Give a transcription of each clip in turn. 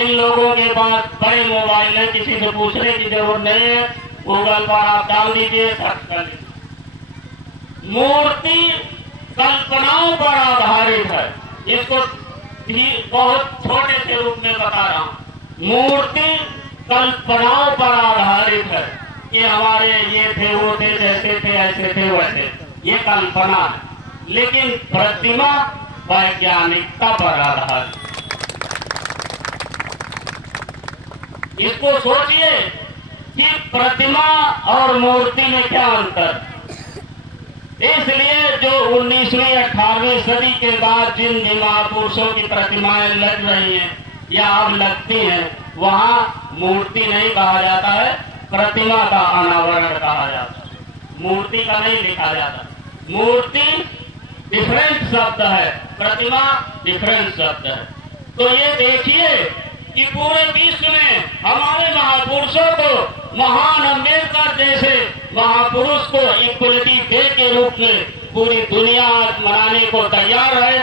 इन लोगों के पास बड़े मोबाइल है, किसी से पूछने की जरूरत नहीं है, गूगल पर आप डाल दीजिए, सर्च कर लीजिए। मूर्ति कल्पनाओं पर आधारित है, इसको भी बहुत छोटे से रूप में बता रहा हूं। मूर्ति कल्पनाओं पर आधारित है कि हमारे ये थे, वो थे, जैसे थे, ऐसे थे, वैसे, ये कल्पना है। लेकिन प्रतिमा वैज्ञानिकता पर आधारित। इसको सोचिए कि प्रतिमा और मूर्ति में क्या अंतर। इसलिए जो 19वीं 18वीं सदी के बाद जिन महापुरुषों की प्रतिमाएं लग रही हैं या अब लगती हैं, वहां मूर्ति नहीं कहा जाता है, प्रतिमा का अनावरण कहा जाता है। मूर्ति का नहीं लिखा जाता। मूर्ति डिफरेंट शब्द है, प्रतिमा डिफरेंट शब्द है। तो ये देखिए कि पूरे विश्व में हमारे महापुरुषों को, महान अम्बेडकर जैसे महापुरुष को इक्वलिटी डे के रूप में पूरी दुनिया मनाने को तैयार है।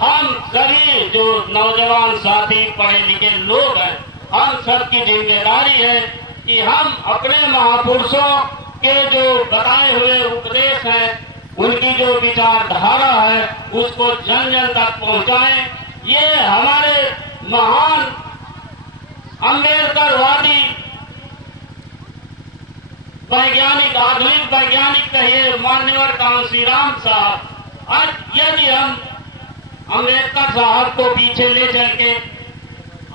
हम सभी जो नौजवान साथी पढ़े लिखे लोग हैं, हम सबकी जिम्मेदारी है कि हम अपने महापुरुषों के जो बताए हुए उपदेश हैं, उनकी जो विचारधारा है, उसको जन जन तक पहुंचाएं। ये हमारे महान अम्बेडकरवादी वैज्ञानिक, आधुनिक वैज्ञानिक कहिए, मान्यवर कांशीराम साहब, और यदि हम अम्बेडकर साहब को पीछे ले चल के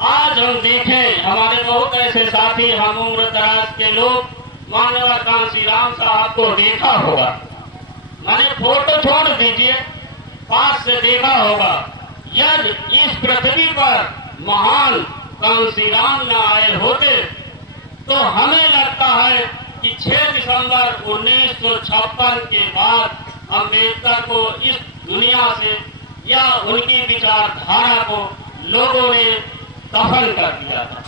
आज हम देखें, हमारे बहुत ऐसे साथी, हम उम्र दराज के लोग मान्यवर कांशीराम साहब को देखा होगा, मैंने फोटो छोड़ दीजिए, पास से देखा होगा। यदि इस पृथ्वी पर महान कांशीराम न आए होते तो हमें लगता है कि 6 दिसंबर 1956 के बाद अम्बेडकर को इस दुनिया से या उनकी विचारधारा को लोगों ने दफन कर दिया था।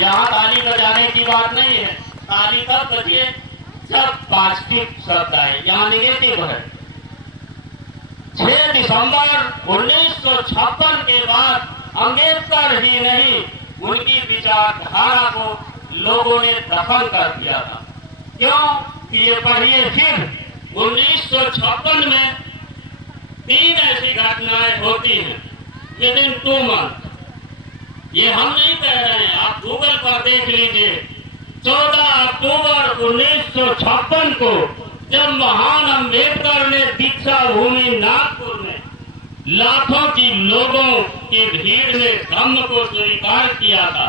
यहाँ ताली बजाने की बात नहीं है, ताली तब बजिए जब पॉजिटिव शब्द आए, यहाँ निगेटिव है। 6 दिसंबर 1956 के बाद अम्बेडकर ही नहीं, उनकी विचारधारा को लोगों ने दफन कर दिया था। क्यों? कि ये पढ़िए, फिर 1956 में 3 ऐसी घटनाएं होती हैं विद इन 2 मंथ। ये हम नहीं कह रहे हैं, आप गूगल पर देख लीजिए। 14 अक्टूबर 1956 को जब महान अम्बेडकर ने दीक्षा भूमि नागपुर में लाखों की लोगों की भीड़ में धम्म को स्वीकार किया था,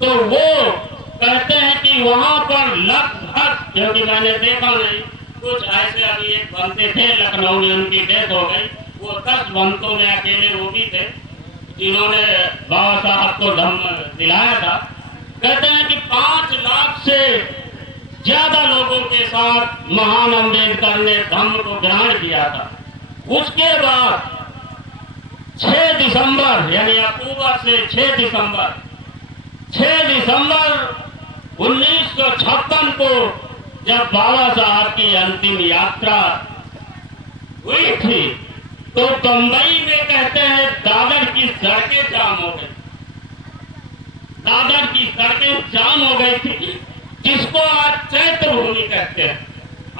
तो वो कहते हैं कि वहां पर लगभग, क्योंकि मैंने देखा नहीं, कुछ ऐसे अभी एक बनते थे लखनऊ में, उनकी डेथ हो गई, वो 10 बनतों में अकेले वो भी थे जिन्होंने बाबा साहब को धम्म दिलाया था। कहते हैं कि 5 लाख से ज्यादा लोगों के साथ महान अम्बेडकर ने धम्म को ग्रहण किया था। उसके बाद 6 दिसंबर यानी अक्टूबर से 6 दिसंबर 1956 को जब बाबा साहब की अंतिम यात्रा हुई थी, तो बंबई में कहते हैं दादर की सड़कें जाम हो गई। दादर की सड़कें जाम हो गई थी, जिसको आज चैत्र भूमि कहते हैं।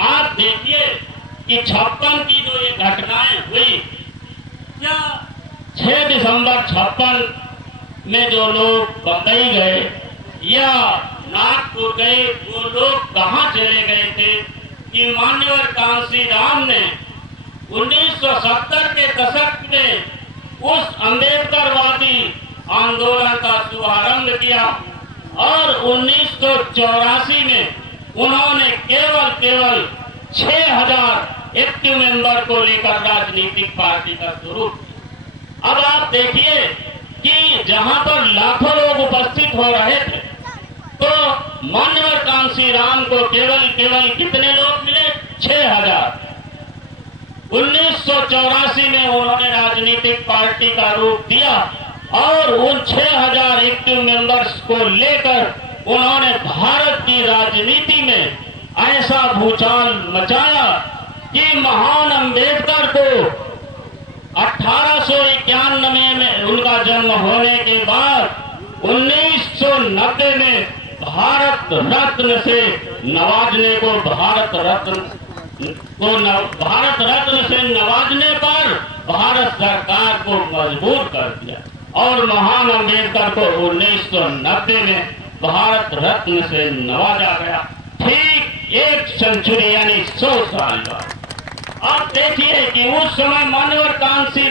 आप देखिए कि 56 की जो ये घटनाएं हुई, क्या 6 दिसंबर 56 में जो लोग बंबई गए या नागपुर गए, वो लोग कहाँ चले गए थे कि मान्यवर कांशीराम ने 1970 के दशक में उस अम्बेडकरवादी आंदोलन का शुभारंभ किया और 1984 में उन्होंने केवल 6000 एक्टिव मेंबर को लेकर राजनीतिक पार्टी का शुरू। अब आप देखिए कि जहां पर लाखों लोग उपस्थित हो रहे थे, तो मान्यवर कांशीराम को केवल कितने लोग मिले? 6000। 1984 में उन्होंने राजनीतिक पार्टी का रूप दिया और उन 6000 एक्टिव मेंबर्स को लेकर उन्होंने भारत की राजनीति में ऐसा भूचाल मचाया कि महान अम्बेडकर को 1891 में उनका जन्म होने के बाद 1990 में भारत रत्न से नवाजने को भारत रत्न से नवाजने पर भारत सरकार को मजबूर कर दिया और महान अम्बेडकर को 1990 में भारत रत्न से नवाजा गया, ठीक एक सेंचुरी यानी 100 साल बाद। आप देखिए कि उस समय मानवतांशी